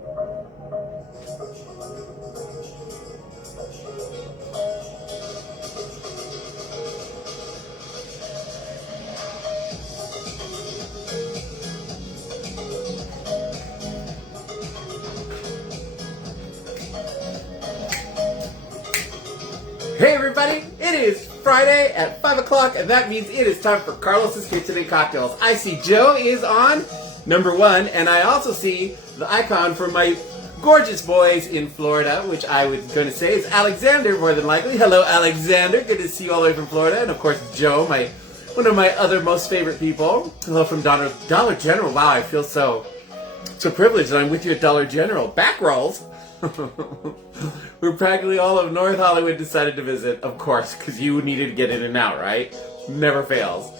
Hey everybody, it is Friday at 5 o'clock, and that means it is time for Carlos's Kitchen and Cocktails. I see Joe is on number 1, and I also see the icon for my gorgeous boys in Florida, which I was going to say is Alexander, more than likely. Hello, Alexander. Good to see you all the way from Florida. And of course, Joe, one of my other most favorite people. Hello from Dollar General. Wow, I feel so privileged that I'm with you at Dollar General. Back rolls. We're practically all of North Hollywood decided to visit, of course, because you needed to get in and out, right? Never fails.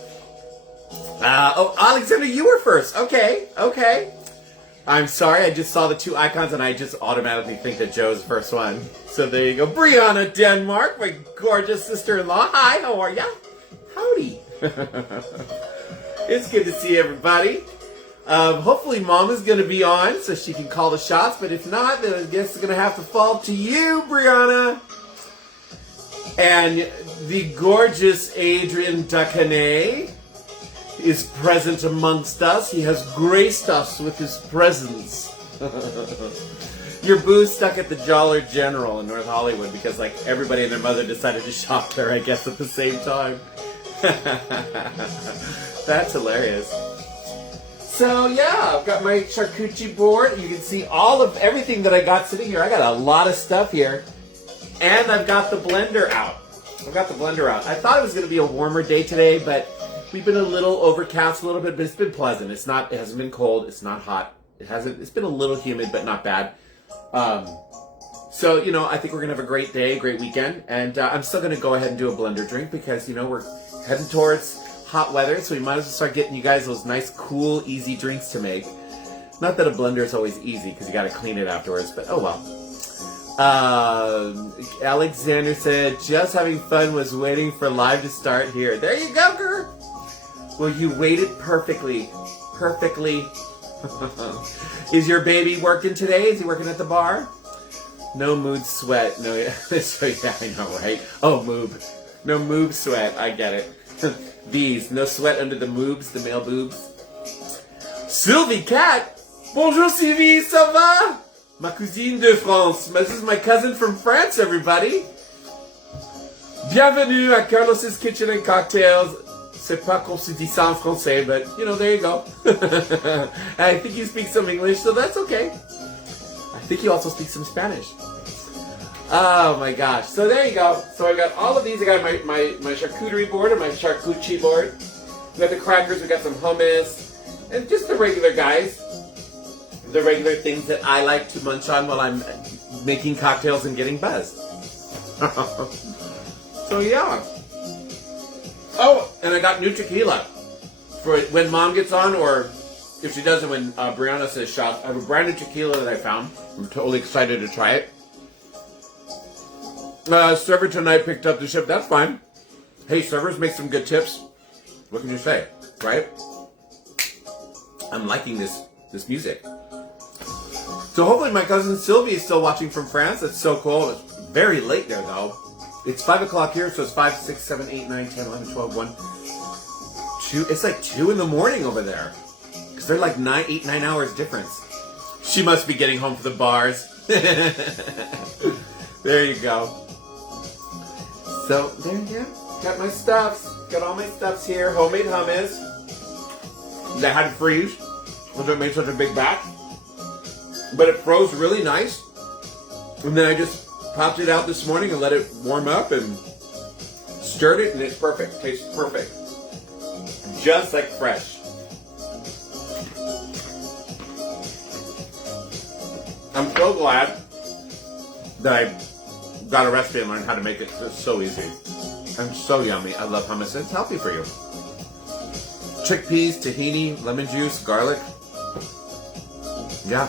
Oh, Alexander, you were first. Okay. I'm sorry, I just saw the two icons and I just automatically think that Joe's the first one. So there you go. Brianna, Denmark, my gorgeous sister-in-law. Hi, how are ya? Howdy. It's good to see everybody. Hopefully Mama's going to be on so she can call the shots, but if not, then I guess it's going to have to fall to you, Brianna. And the gorgeous Adrian Ducanay is present amongst us. He has graced us with his presence. Your boo's stuck at the Dollar General in North Hollywood because like everybody and their mother decided to shop there, I guess, at the same time. That's hilarious. So yeah, I've got my charcuterie board. You can see all of everything that I got sitting here. I got a lot of stuff here. And I've got the blender out. I thought it was going to be a warmer day today, but we've been a little overcast a little bit, but it's been pleasant. It hasn't been cold. It's not hot. It's been a little humid, but not bad. So, I think we're going to have a great day, great weekend. And I'm still going to go ahead and do a blender drink because, we're heading towards hot weather, so we might as well start getting you guys those nice, cool, easy drinks to make. Not that a blender is always easy because you got to clean it afterwards, but oh well. Alexander said, just having fun, was waiting for live to start here. There you go, girl. Well, you waited perfectly. Is your baby working today? Is he working at the bar? No mood sweat. No, so yeah, I know, right? Oh, moob. No moob sweat. I get it. These, no sweat under the moobs, the male boobs. Sylvie Cat! Bonjour Sylvie, ça va? Ma cousine de France. This is my cousin from France, everybody. Bienvenue à Carlos's Kitchen and Cocktails. C'est pas qu'on se dit ça en français, but, there you go. I think you speak some English, so that's okay. I think you also speak some Spanish. Oh my gosh. So there you go. So I got all of these. I got my charcuterie board and my charcuterie board. We got the crackers, we got some hummus, and just the regular guys. The regular things that I like to munch on while I'm making cocktails and getting buzzed. So yeah. Oh, and I got new tequila for when Mom gets on, or if she doesn't, when Brianna says shop. I have a brand new tequila that I found. I'm totally excited to try it. Server tonight picked up the ship. That's fine. Hey, servers make some good tips. What can you say, right? I'm liking this music. So hopefully my cousin Sylvie is still watching from France. That's so cool. It's very late there, though. It's 5 o'clock here, so it's 5, 6, 7, 8, 9, 10, 11, 12, 1, 2. It's like 2 in the morning over there. Because they're like 8, 9 hours difference. She must be getting home from the bars. There you go. So, there you go. Got my stuffs. Got all my stuffs here. Homemade hummus. That had to freeze. That's what made such a big batch. But it froze really nice. And then I just popped it out this morning and let it warm up and stirred it, and it's perfect. Tastes perfect. Just like fresh. I'm so glad that I got a recipe and learned how to make it. It's so easy. And so yummy. I love hummus. It's healthy for you. Chickpeas, tahini, lemon juice, garlic. Yeah,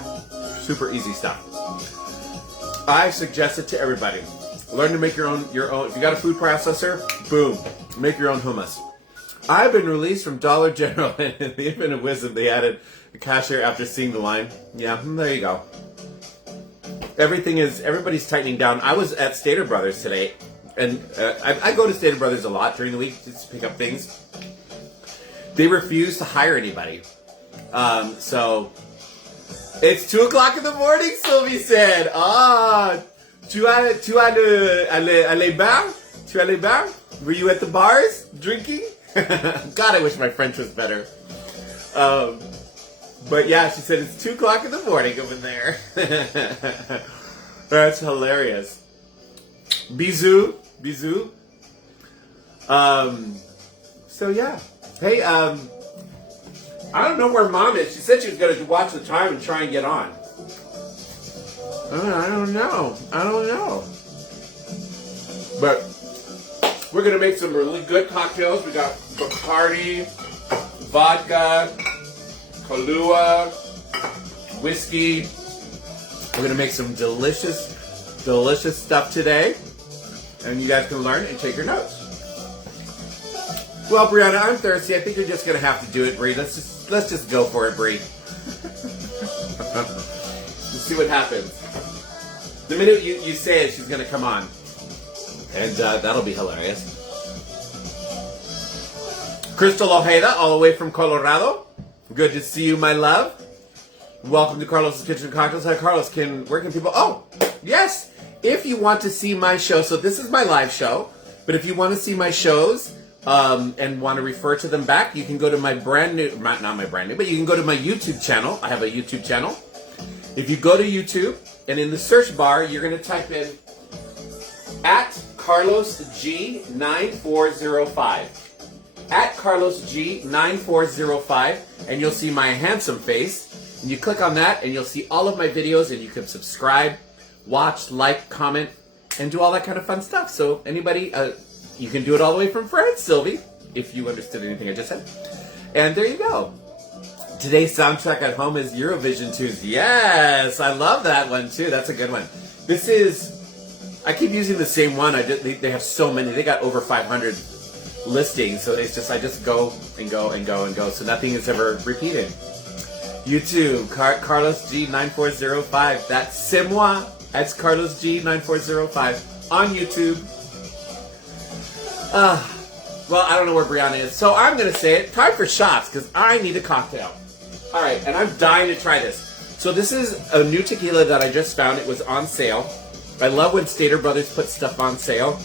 super easy stuff. I suggest it to everybody. Learn to make your own. If you got a food processor, boom, make your own hummus. I've been released from Dollar General, and in the infinite wisdom, they added a cashier after seeing the line. Yeah, there you go. everybody's tightening down. I was at Stater Brothers today, and I go to Stater Brothers a lot during the week just to pick up things. They refuse to hire anybody. So it's 2 o'clock in the morning, Sylvie said. Tu allais bar? Tu allais bar? Were you at the bars drinking? God, I wish my French was better. But yeah, she said it's 2 o'clock in the morning over there. That's hilarious. Bisous. Bisous. So yeah. Hey, I don't know where Mom is. She said she was going to watch the time and try and get on. I don't know. But we're going to make some really good cocktails. We got Bacardi, vodka, Kahlua, whiskey. We're going to make some delicious stuff today. And you guys can learn and take your notes. Well, Brianna, I'm thirsty. I think you're just going to have to do it, Brie. Let's just go for it, Brie. Let's see what happens. The minute you say it, she's going to come on. And that'll be hilarious. Crystal Ojeda, all the way from Colorado. Good to see you, my love. Welcome to Carlos's Kitchen and Cocktails. Hi, Carlos. Where can people... Oh, yes. If you want to see my show, so this is my live show. But if you want to see my shows... and want to refer to them back, you can go to my brand new, not my brand new, but you can go to my YouTube channel. I have a YouTube channel. If you go to YouTube, and in the search bar, you're going to type in @CarlosG9405. @CarlosG9405, and you'll see my handsome face. And you click on that, and you'll see all of my videos, and you can subscribe, watch, like, comment, and do all that kind of fun stuff. So anybody... you can do it all the way from France, Sylvie, if you understood anything I just said. And there you go. Today's soundtrack at home is Eurovision Tunes. Yes, I love that one too. That's a good one. This is, I keep using the same one. They have so many. They got over 500 listings. So it's just, I just go and go and go and go. So nothing is ever repeated. YouTube, Carlos G9405. That's c'est moi. That's Carlos G9405 on YouTube. Well, I don't know where Brianna is, so I'm going to say it. Time for shots, because I need a cocktail. All right, and I'm dying to try this. So this is a new tequila that I just found. It was on sale. I love when Stater Brothers put stuff on sale.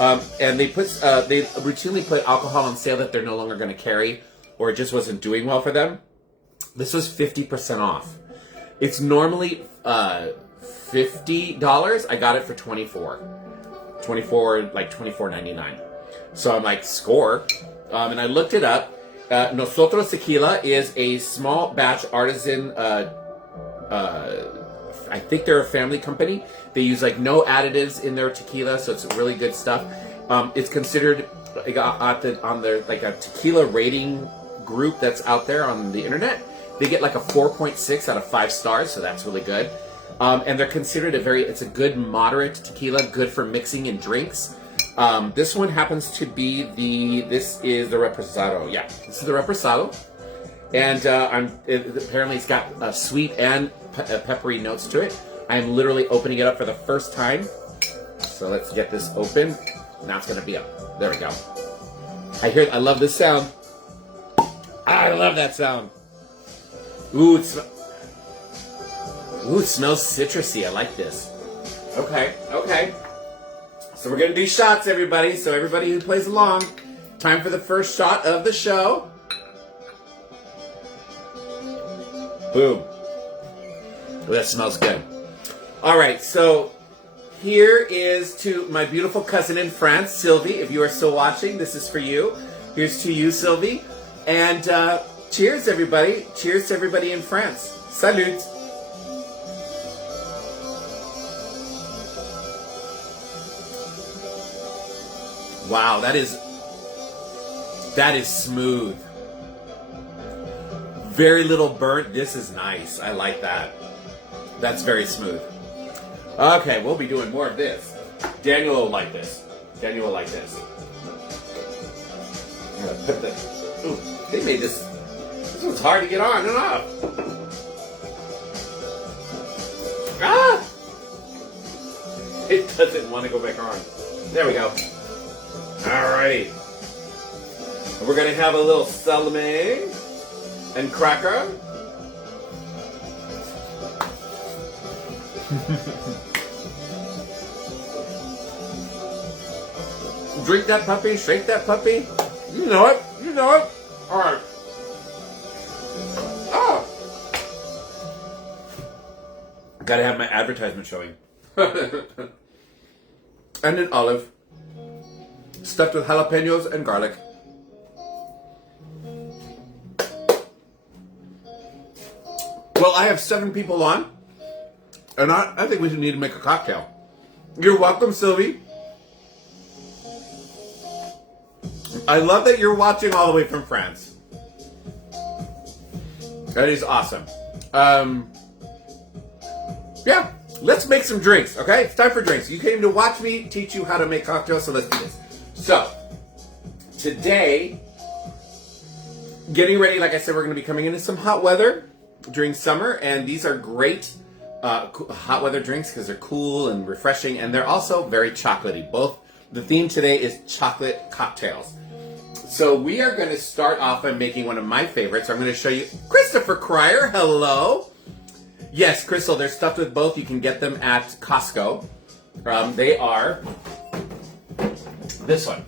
And they routinely put alcohol on sale that they're no longer going to carry, or it just wasn't doing well for them. This was 50% off. It's normally $50. I got it for $24, like $24.99. So I'm like, score. And I looked it up. Nosotros Tequila is a small batch artisan. I think they're a family company. They use like no additives in their tequila, so it's really good stuff. It's considered on their like a tequila rating group that's out there on the internet. They get like a 4.6 out of 5 stars, so that's really good. And they're considered it's a good moderate tequila, good for mixing in drinks. This one happens to be this is the Reposado. Yeah, this is the Reposado. And apparently it's got sweet and peppery notes to it. I'm literally opening it up for the first time. So let's get this open. Now it's going to be up. There we go. I love this sound. I love that sound. Ooh, it smells citrusy. I like this. Okay. So we're going to do shots, everybody. So everybody who plays along, time for the first shot of the show. Boom. Ooh, that smells good. All right, so here is to my beautiful cousin in France, Sylvie. If you are still watching, this is for you. Here's to you, Sylvie. And cheers, everybody. Cheers to everybody in France. Salut. Wow, that is smooth. Very little burnt. This is nice. I like that. That's very smooth. Okay, we'll be doing more of this. Daniel will like this. I'm gonna put ooh, they made this. This one's hard to get on and off. Ah! It doesn't want to go back on. There we go. Alrighty. We're going to have a little salami and cracker. Drink that puppy, shake that puppy. You know it, you know it. Alright. Oh. Gotta have my advertisement showing. And an olive. Stuffed with jalapenos and garlic. Well, I have 7 people on. And I think we need to make a cocktail. You're welcome, Sylvie. I love that you're watching all the way from France. That is awesome. Yeah, let's make some drinks, okay? It's time for drinks. You came to watch me teach you how to make cocktails, so let's do this. So, today, getting ready, like I said, we're going to be coming into some hot weather during summer, and these are great hot weather drinks because they're cool and refreshing, and they're also very chocolatey. Both, the theme today is chocolate cocktails. So we are going to start off by making one of my favorites. I'm going to show you Christopher Cryer. Hello. Yes, Crystal, they're stuffed with both. You can get them at Costco. They are this one.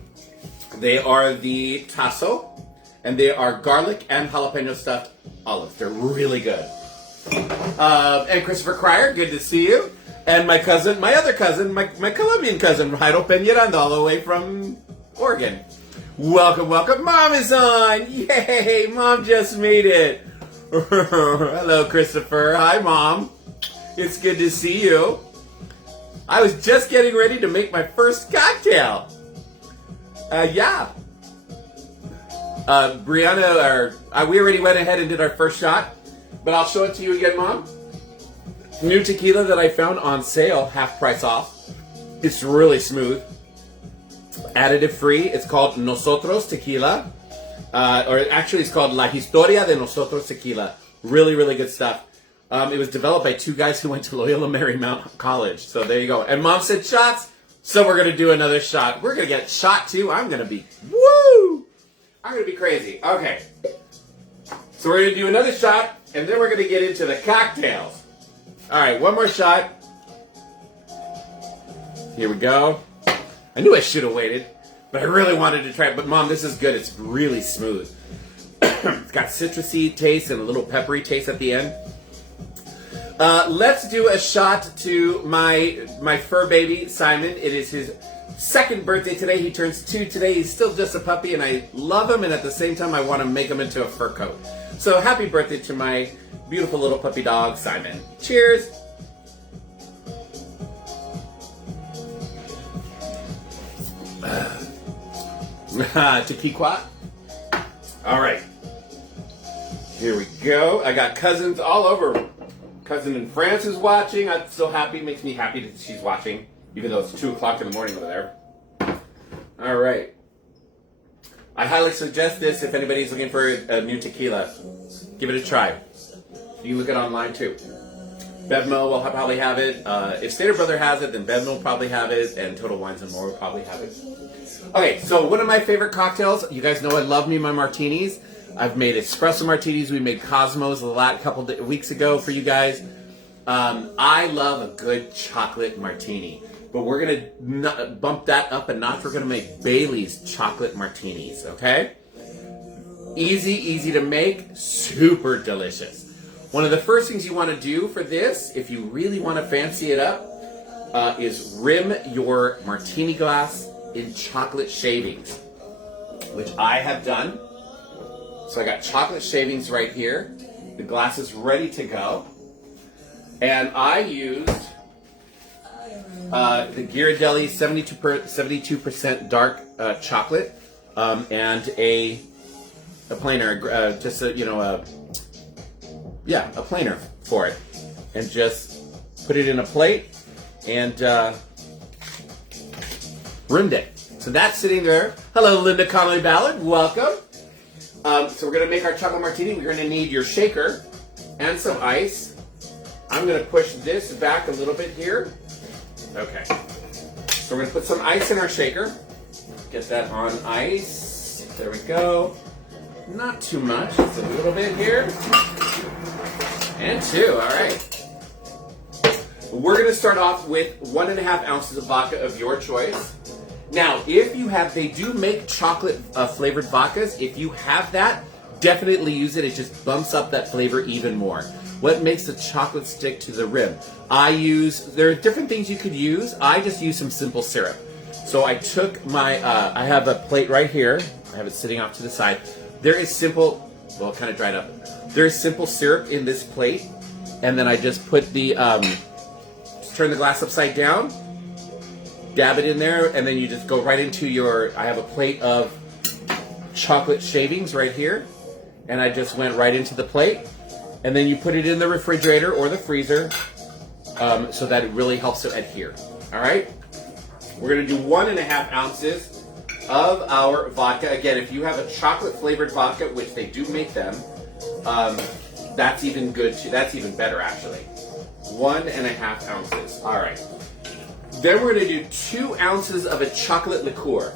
They are the tasso, and they are garlic and jalapeno stuffed olives. They're really good. And Christopher Cryer, good to see you. And my cousin, my other cousin, my Colombian cousin, Jairo Peñaranda, all the way from Oregon. Welcome, welcome. Mom is on. Yay, Mom just made it. Hello, Christopher. Hi, Mom. It's good to see you. I was just getting ready to make my first cocktail. Yeah. Brianna, we already went ahead and did our first shot, but I'll show it to you again, Mom. New tequila that I found on sale, half price off. It's really smooth. Additive free. It's called Nosotros Tequila. Or actually it's called La Historia de Nosotros Tequila. Really, really good stuff. It was developed by 2 guys who went to Loyola Marymount College. So there you go. And Mom said shots, so we're going to do another shot. We're going to get shot too. I'm going to be, woo! I'm going to be crazy. Okay. So we're going to do another shot, and then we're going to get into the cocktails. All right, one more shot. Here we go. I knew I should have waited, but I really wanted to try it. But Mom, this is good. It's really smooth. It's got citrusy taste and a little peppery taste at the end. Let's do a shot to my fur baby, Simon. It is his 2nd birthday today. He turns 2 today. He's still just a puppy, and I love him, and at the same time, I want to make him into a fur coat. So happy birthday to my beautiful little puppy dog, Simon. Cheers. Tequila. All right. Here we go. I got cousins all over. Cousin in France is watching. I'm so happy. Makes me happy that she's watching, even though it's 2 o'clock in the morning over there. All right. I highly suggest this if anybody's looking for a new tequila. Give it a try. You can look it online too. Bevmo will probably have it. If Stater Brother has it, then Bevmo will probably have it, and Total Wines and More will probably have it. Okay, so one of my favorite cocktails. You guys know I love me my martinis. I've made espresso martinis. We made Cosmos a couple weeks ago for you guys. I love a good chocolate martini. But we're going to bump that up a notch. We're going to make Bailey's chocolate martinis, okay? Easy to make, super delicious. One of the first things you want to do for this, if you really want to fancy it up, is rim your martini glass in chocolate shavings, which I have done. So I got chocolate shavings right here. The glass is ready to go. And I used the Ghirardelli 72% dark chocolate and a planer, just a planer for it, and just put it in a plate and rimmed it. So that's sitting there. Hello, Linda Connolly Ballard. Welcome. So we're going to make our chocolate martini. We're going to need your shaker and some ice. I'm going to push this back a little bit here. Okay. So we're going to put some ice in our shaker. Get that on ice. There we go. Not too much, just a little bit here. And 2, all right. We're going to start off with 1.5 ounces of vodka of your choice. Now, if you have, they do make chocolate flavored vodkas. If you have that, definitely use it. It just bumps up that flavor even more. What makes the chocolate stick to the rim? There are different things you could use. I just use some simple syrup. So I took my, I have a plate right here. I have it sitting off to the side. There is simple, well, it kind of dried up. There is simple syrup in this plate. And then I just put the, turn the glass upside down, dab it in there, and then you just go right into your, I have a plate of chocolate shavings right here. And I just went right into the plate. And then you put it in the refrigerator or the freezer so that it really helps to adhere. All right? We're going to do 1.5 ounces of our vodka. Again, if you have a chocolate flavored vodka, which they do make them, that's even good too. That's even better, actually. 1.5 ounces. All right. Then we're going to do 2 ounces of a chocolate liqueur.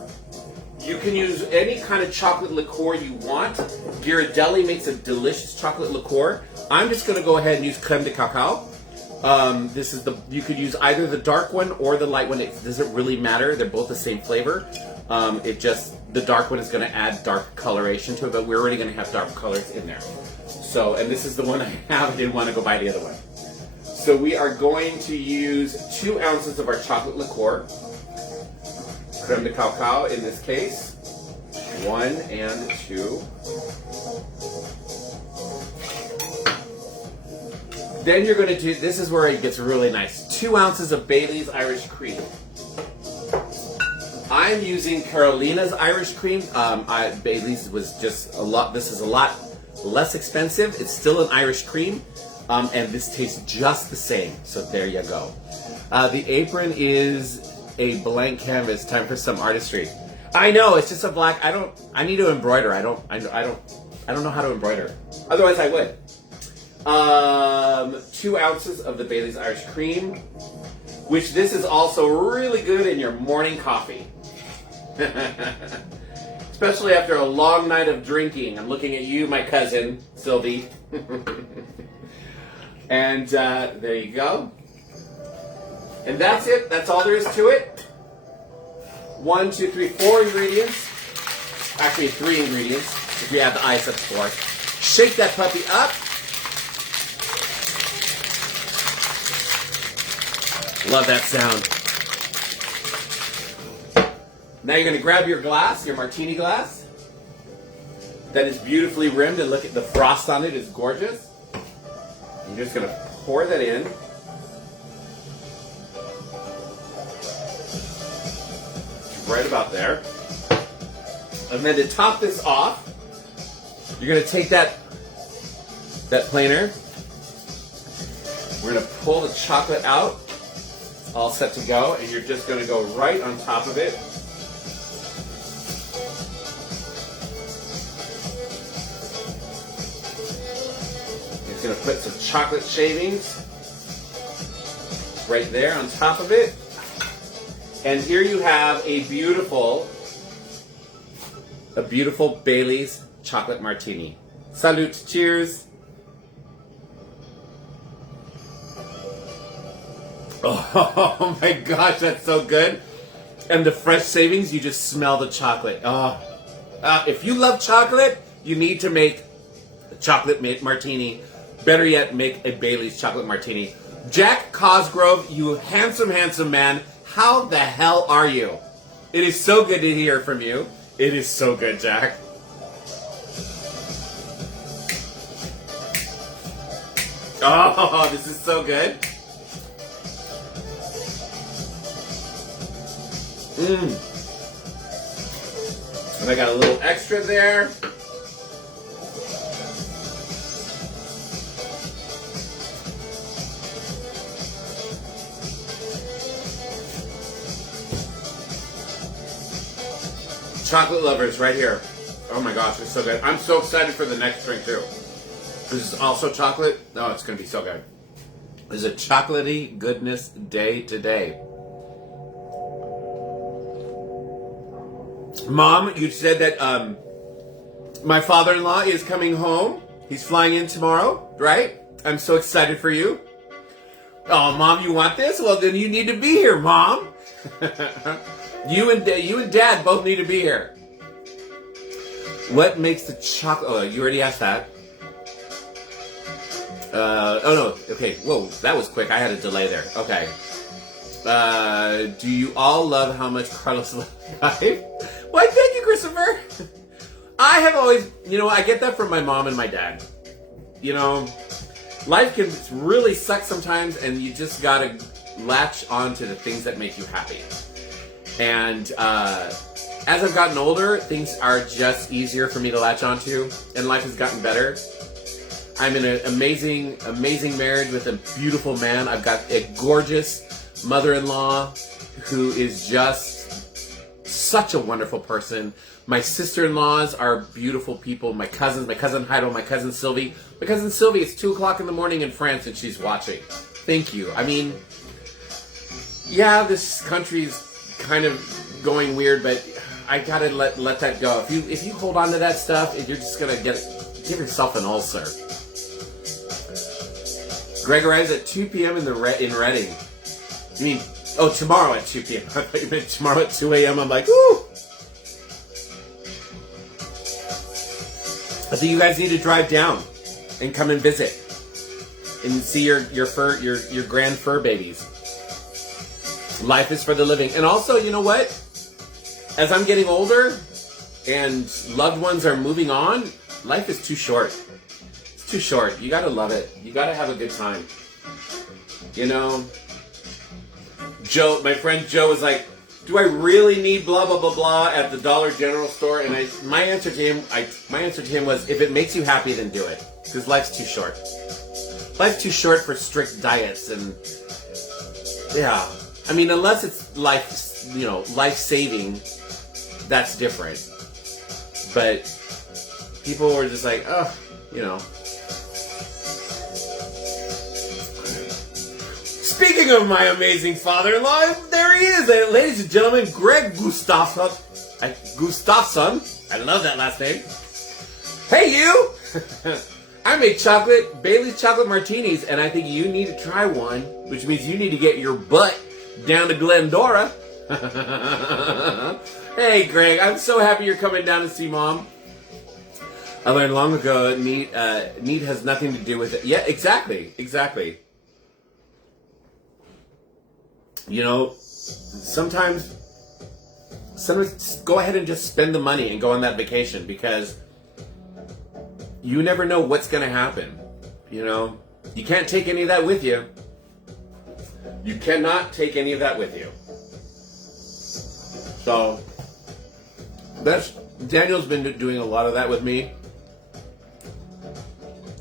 You can use any kind of chocolate liqueur you want. Ghirardelli makes a delicious chocolate liqueur. I'm just going to go ahead and use creme de cacao. You could use either the dark one or the light one. It doesn't really matter. They're both the same flavor. The dark one is going to add dark coloration to it, but we're already going to have dark colors in there. So, and this is the one I have. I didn't want to go buy the other one. So we are going to use 2 ounces of our chocolate liqueur. Creme de cacao in this case. 1 and 2. Then you're going to do, this is where it gets really nice, 2 ounces of Bailey's Irish Cream. I'm using Carolina's Irish Cream. Bailey's was just a lot, this is a lot less expensive. It's still an Irish cream, and this tastes just the same. So there you go. The apron is a blank canvas. Time for some artistry. I know, it's just a black, I need to embroider. I don't know how to embroider. Otherwise I would. 2 ounces of the Bailey's Irish Cream, which this is also really good in your morning coffee. Especially after a long night of drinking. I'm looking at you, my cousin, Sylvie. And there you go. And that's it. That's all there is to it. 1, 2, 3, 4 ingredients. Actually, 3 ingredients. If you add the ice, that's 4. Shake that puppy up. Love that sound. Now you're going to grab your glass, your martini glass. That is beautifully rimmed, and look at the frost on it is gorgeous. You're just going to pour that in. Right about there. And then to top this off, you're going to take that planer. We're going to pull the chocolate out. It's all set to go, and you're just going to go right on top of it. You're going to put some chocolate shavings right there on top of it. And here you have a beautiful Bailey's chocolate martini. Salute, cheers. Oh my gosh, that's so good. And the fresh shavings, you just smell the chocolate. If you love chocolate, you need to make a chocolate martini. Better yet, make a Bailey's chocolate martini. Jack Cosgrove, you handsome man. How the hell are you? It is so good to hear from you. It is so good, Jack. Oh, this is so good. And I got a little extra there. Chocolate lovers right here. Oh my gosh, it's so good. I'm so excited for the next drink too. This is also chocolate. Oh, it's going to be so good. It's a chocolatey goodness day today. Mom, you said that my father-in-law is coming home. He's flying in tomorrow, right? I'm so excited for you. Oh, Mom, you want this? Well, then you need to be here, Mom. You and Dad both need to be here. What makes the chocolate... Oh, you already asked that. Oh, no. Okay. Whoa, that was quick. I had a delay there. Okay. Do you all love how much Carlos loves life? Why, thank you, Christopher. I have always... I get that from my mom and my dad. Life can really suck sometimes, and you just gotta latch on to the things that make you happy. And as I've gotten older, things are just easier for me to latch onto, and life has gotten better. I'm in an amazing, amazing marriage with a beautiful man. I've got a gorgeous mother-in-law who is just such a wonderful person. My sister-in-laws are beautiful people. My cousin Heido, my cousin Sylvie. My cousin Sylvie, it's 2 o'clock in the morning in France and she's watching. Thank you. I mean, yeah, this country's kind of going weird, but I gotta let that go. If you hold on to that stuff, you're just gonna give yourself an ulcer. Greg arrives at 2 p.m. in Reading. You mean, tomorrow at 2 p.m. I thought you meant tomorrow at 2 a.m. I'm like, ooh. I think you guys need to drive down and come and visit and see your grand fur babies. Life is for the living. And also, you know what? As I'm getting older and loved ones are moving on, life is too short. It's too short. You gotta love it. You gotta have a good time. Joe, my friend Joe was like, do I really need blah, blah, blah, blah at the Dollar General store? And my answer to him was, if it makes you happy, then do it. Because life's too short. Life's too short for strict diets and, yeah. I mean, unless it's life-saving, that's different. But people were just like, Speaking of my amazing father-in-law, there he is, ladies and gentlemen, Greg Gustafson. I love that last name. Hey, you! I make Bailey's chocolate martinis, and I think you need to try one, which means you need to get your butt down to Glendora. Hey, Greg, I'm so happy you're coming down to see Mom. I learned long ago, need has nothing to do with it. Yeah, exactly. Sometimes go ahead and just spend the money and go on that vacation, because you never know what's going to happen. You can't take any of that with you. You cannot take any of that with you. So, Daniel's been doing a lot of that with me.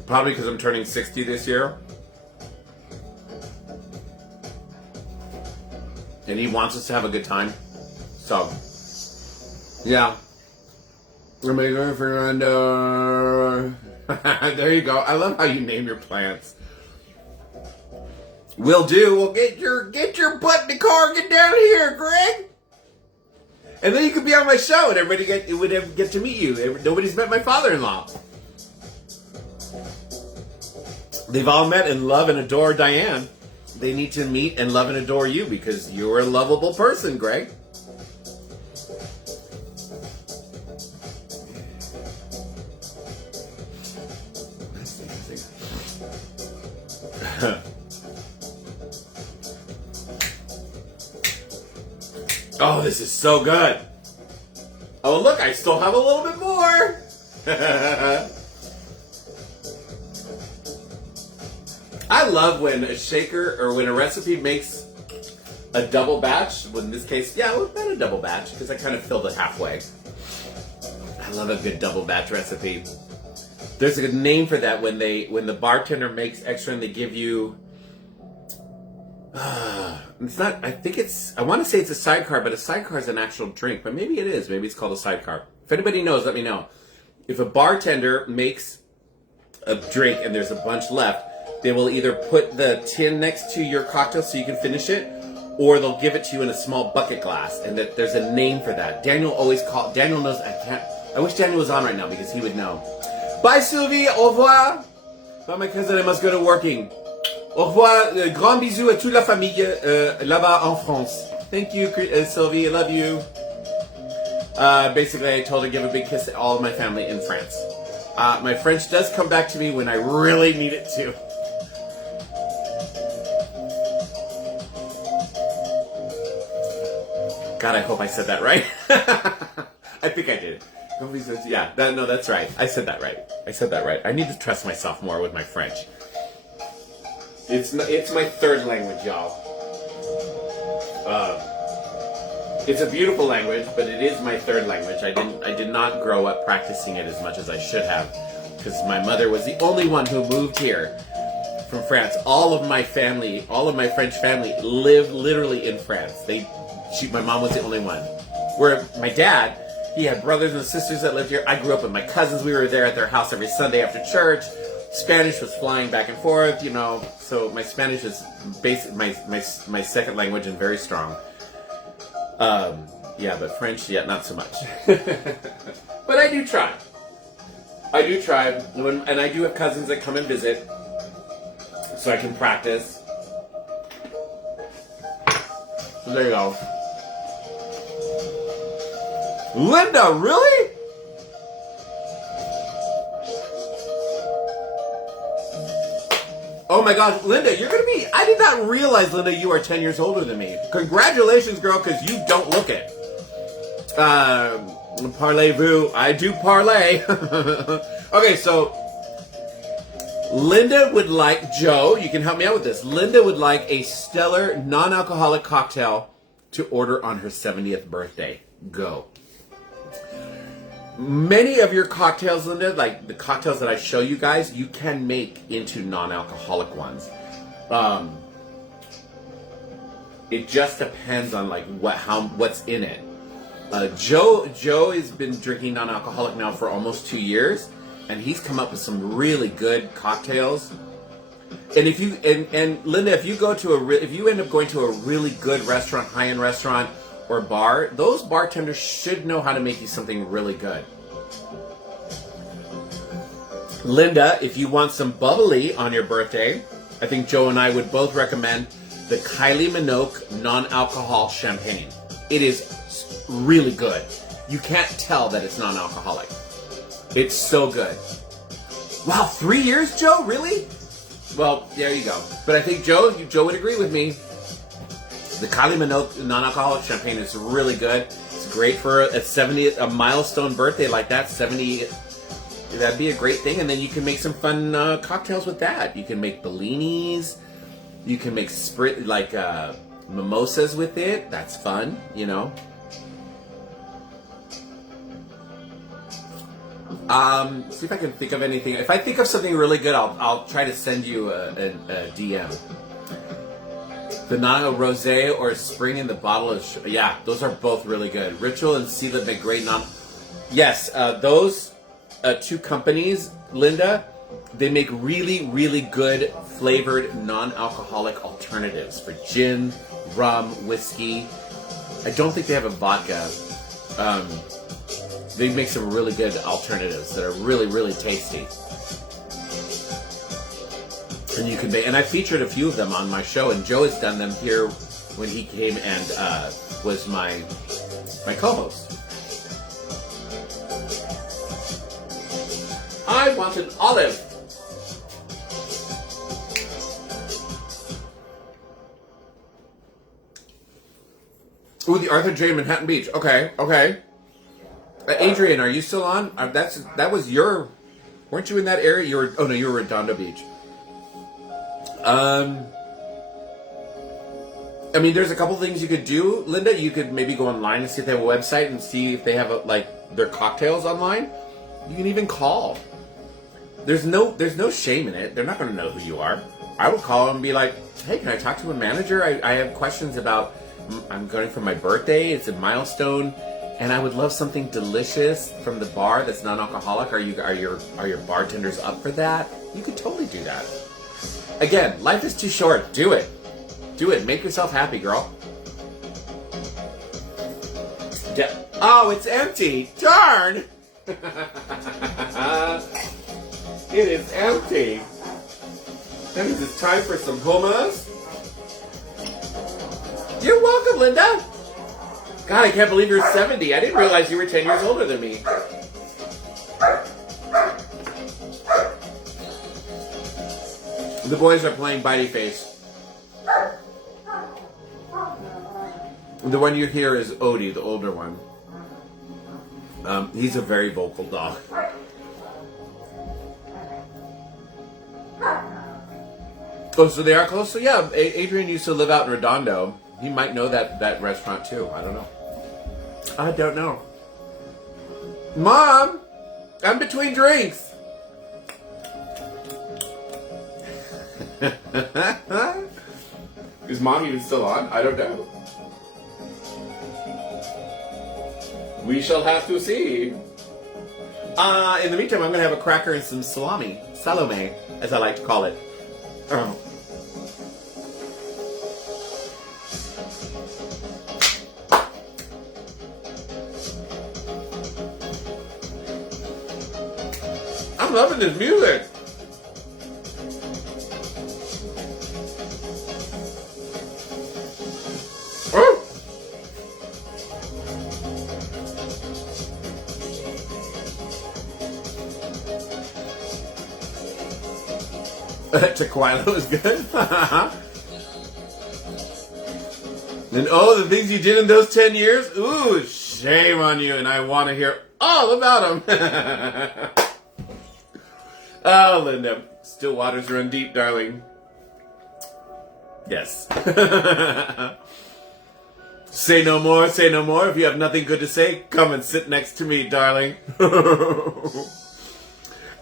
Probably because I'm turning 60 this year. And he wants us to have a good time. So, yeah. My girlfriend, there you go. I love how you name your plants. Will do. Well, get your butt in the car and get down here, Greg. And then you could be on my show and everybody would get to meet you. Nobody's met my father-in-law. They've all met and love and adore Diane. They need to meet and love and adore you because you're a lovable person, Greg. Oh, this is so good. Oh, look, I still have a little bit more. I love when a shaker or when a recipe makes a double batch. Well, in this case, not a double batch because I kind of filled it halfway. I love a good double batch recipe. There's a good name for that when the bartender makes extra and they give you. It's not. I want to say it's a sidecar, but a sidecar is an actual drink. But maybe it is. Maybe it's called a sidecar. If anybody knows, let me know. If a bartender makes a drink and there's a bunch left, they will either put the tin next to your cocktail so you can finish it, or they'll give it to you in a small bucket glass, and that there's a name for that. Daniel knows. I wish Daniel was on right now because he would know. Bye, Sylvie. Au revoir. Bye, my cousin. I must go to working. Au revoir. Grand bisous à toute la famille là-bas en France. Thank you, Sylvie. I love you. Basically, I told her to give a big kiss to all of my family in France. My French does come back to me when I really need it to. God, I hope I said that right. I think I did. Nobody says, yeah, no, that's right. I said that right. I need to trust myself more with my French. It's my third language, y'all. It's a beautiful language, but it is my third language. I did not grow up practicing it as much as I should have, because my mother was the only one who moved here from France. All of my French family lived literally in France. My mom was the only one. Where my dad, he had brothers and sisters that lived here. I grew up with my cousins. We were there at their house every Sunday after church. Spanish was flying back and forth, so my Spanish is my second language and very strong. But French, not so much. But I do try. And I do have cousins that come and visit, so I can practice. So there you go. Linda, really? Oh my gosh, Linda, you're going to be... I did not realize, Linda, you are 10 years older than me. Congratulations, girl, because you don't look it. Parlez-vous. I do parlay. Okay, so... Linda would like... Joe, you can help me out with this. Linda would like a stellar, non-alcoholic cocktail to order on her 70th birthday. Go. Many of your cocktails, Linda, like the cocktails that I show you guys, you can make into non-alcoholic ones. It just depends on like what's in it. Joe has been drinking non-alcoholic now for almost 2 years, and he's come up with some really good cocktails. And if you and Linda, if you end up going to a really good restaurant, high-end restaurant or bar, those bartenders should know how to make you something really good. Linda, if you want some bubbly on your birthday, I think Joe and I would both recommend the Kylie Minogue non-alcohol champagne. It is really good. You can't tell that it's non-alcoholic. It's so good. Wow, 3 years, Joe? Really? Well, there you go. But I think Joe would agree with me. The Kylie Minogue non-alcoholic champagne is really good. It's great for a milestone birthday like that. 70, that'd be a great thing. And then you can make some fun cocktails with that. You can make Bellinis. You can make mimosas with it. That's fun, See if I can think of anything. If I think of something really good, I'll try to send you a DM. The Nano Rosé or Spring in the Bottle of... Yeah, those are both really good. Ritual and Sela make great Yes, those two companies, Linda, they make really, really good flavored non-alcoholic alternatives for gin, rum, whiskey. I don't think they have a vodka. They make some really good alternatives that are really, really tasty. And you can make, and I featured a few of them on my show, and Joe has done them here when he came and was my co-host. I want an olive. Ooh, the Arthur J. Manhattan Beach. Okay. Adrian, are you still on? That was your... Weren't you in that area? You were at Redondo Beach. There's a couple things you could do, Linda. You could maybe go online and see if they have a website and see if they have their cocktails online. You can even call. There's no shame in it. They're not going to know who you are. I would call them and be like, hey, can I talk to a manager? I have questions about, I'm going for my birthday. It's a milestone. And I would love something delicious from the bar that's non-alcoholic. Are your bartenders up for that? You could totally do that. Again, life is too short. Do it. Make yourself happy, girl. Oh, it's empty. Darn! It is empty. That means it's time for some hummus. You're welcome, Linda. God, I can't believe you're 70. I didn't realize you were 10 years older than me. The boys are playing Bitey Face. The one you hear is Odie, the older one. He's a very vocal dog. Oh, so they are close? So yeah, Adrian used to live out in Redondo. He might know that restaurant too. I don't know. I don't know. Mom! I'm between drinks! Is Mom even still on? I don't know. We shall have to see. In the meantime, I'm going to have a cracker and some salami. Salome, as I like to call it. Oh. I'm loving this music. Oh. Tequila was good. And oh, the things you did in those 10 years? Ooh, shame on you, and I want to hear all about them. Oh, Linda. Still waters run deep, darling. Yes. Say no more, say no more. If you have nothing good to say, come and sit next to me, darling.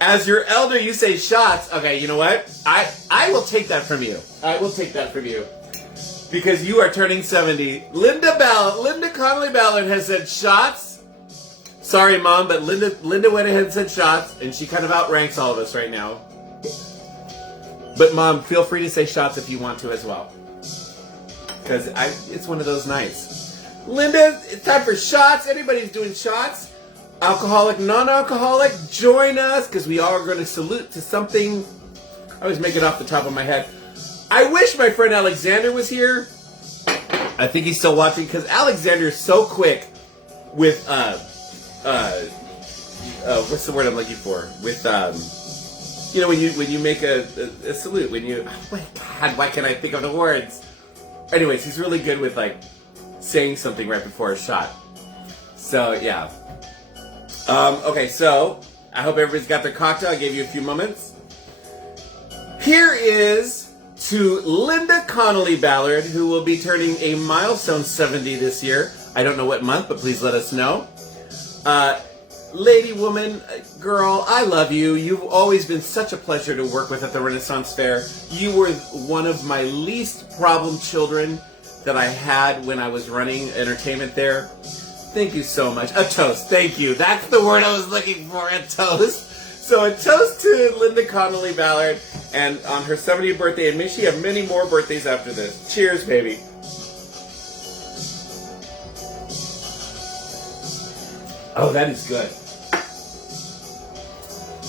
As your elder, you say shots. Okay, you know what? I will take that from you. I will take that from you. Because you are turning 70. Linda Connolly Ballard has said shots. Sorry, Mom, but Linda went ahead and said shots, and she kind of outranks all of us right now. But Mom, feel free to say shots if you want to as well. Because it's one of those nights. Linda, it's time for shots. Anybody's doing shots. Alcoholic, non-alcoholic, join us. Because we all are going to salute to something. I always make it off the top of my head. I wish my friend Alexander was here. I think he's still watching. Because Alexander is so quick with, what's the word I'm looking for? With, you know, when you make a salute, when you, oh my God, why can't I think of the words? Anyways, he's really good with, like, saying something right before a shot. So, yeah. Okay, so, I hope everybody's got their cocktail. I gave you a few moments. Here is to Linda Connolly Ballard, who will be turning a milestone 70 this year. I don't know what month, but please let us know. Lady, woman, girl, I love you. You've always been such a pleasure to work with at the Renaissance Fair. You were one of my least problem children that I had when I was running entertainment there. Thank you so much. A toast. Thank you. That's the word I was looking for, a toast. So a toast to Linda Connolly Ballard and on her 70th birthday, and may she have many more birthdays after this. Cheers, baby. Oh, that is good.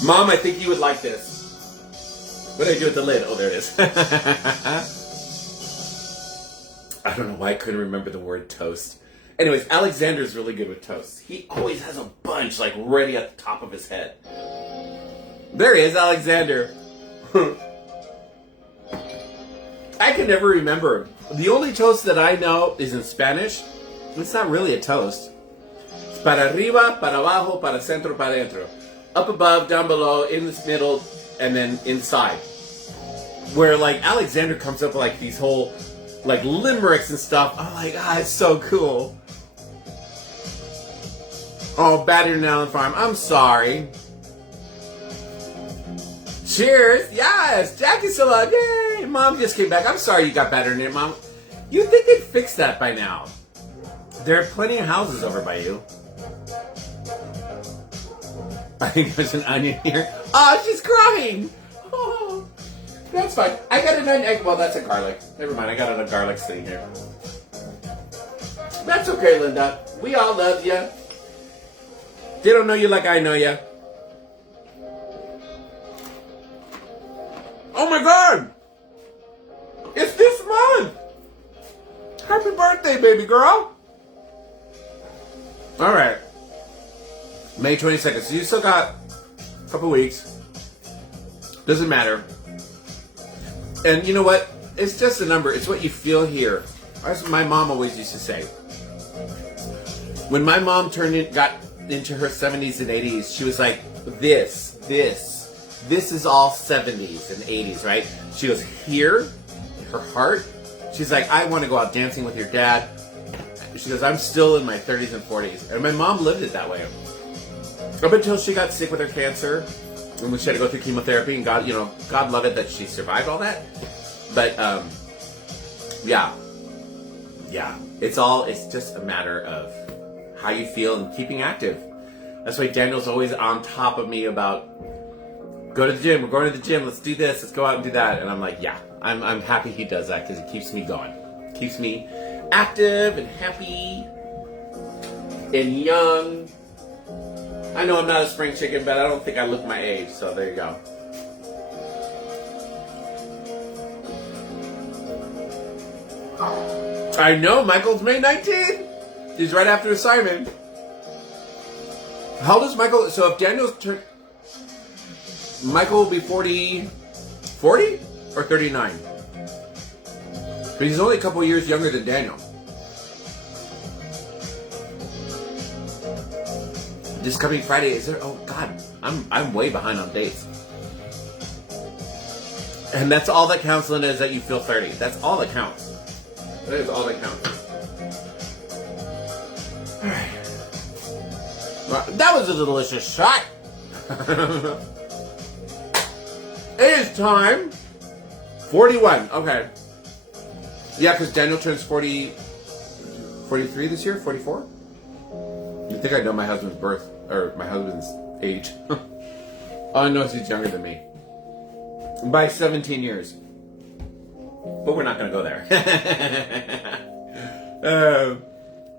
Mom, I think you would like this. What did I do with the lid? Oh, there it is. I don't know why I couldn't remember the word toast. Anyways, Alexander's really good with toast. He always has a bunch, like, ready at the top of his head. There he is, Alexander. I can never remember. The only toast that I know is in Spanish. It's not really a toast. Para arriba, para abajo, para centro, para dentro. Up above, down below, in the middle, and then inside. Where, like, Alexander comes up with, like, these whole, like, limericks and stuff. I'm like, it's so cool. Oh, battered down the farm. I'm sorry. Cheers. Yes, Jackie's still out. Yay. Mom just came back. I'm sorry you got battered in it, Mom. You'd think they'd fix that by now. There are plenty of houses over by you. I think there's an onion here. Oh, she's crying. Oh, that's fine. I got an onion. Well, that's a garlic. Never mind. I got a garlic sitting here. That's okay, Linda. We all love you. They don't know you like I know you. Oh my God! It's this month! Happy birthday, baby girl! Alright. May 22nd. So you still got a couple weeks. Doesn't matter. And you know what? It's just a number. It's what you feel here. That's what my mom always used to say. When my mom got into her 70s and 80s, she was like, this is all 70s and 80s, right? She goes, here, her heart, she's like, I want to go out dancing with your dad. She goes, I'm still in my 30s and 40s. And my mom lived it that way. Up until she got sick with her cancer, and when she had to go through chemotherapy, and God love it that she survived all that. But, yeah, it's just a matter of how you feel and keeping active. That's why Daniel's always on top of me about, go to the gym, we're going to the gym, let's do this, let's go out and do that. And I'm like, yeah, I'm happy he does that because it keeps me going. Keeps me active and happy and young. I know I'm not a spring chicken, but I don't think I look my age, so there you go. I know, Michael's May 19th. He's right after Simon. How old is Michael? So if Daniel's Michael will be 40 or 39? But he's only a couple years younger than Daniel. This coming Friday, is there? Oh God, I'm way behind on dates. And that's all that counts, Linda, is that you feel 30. That's all that counts. That is all that counts. All right. Well, that was a delicious shot. It is time. 41. Okay. Yeah, because Daniel turns 43 this year. 44. You think I know my husband's birth or my husband's age? All I know is he's younger than me by 17 years. But we're not going to go there.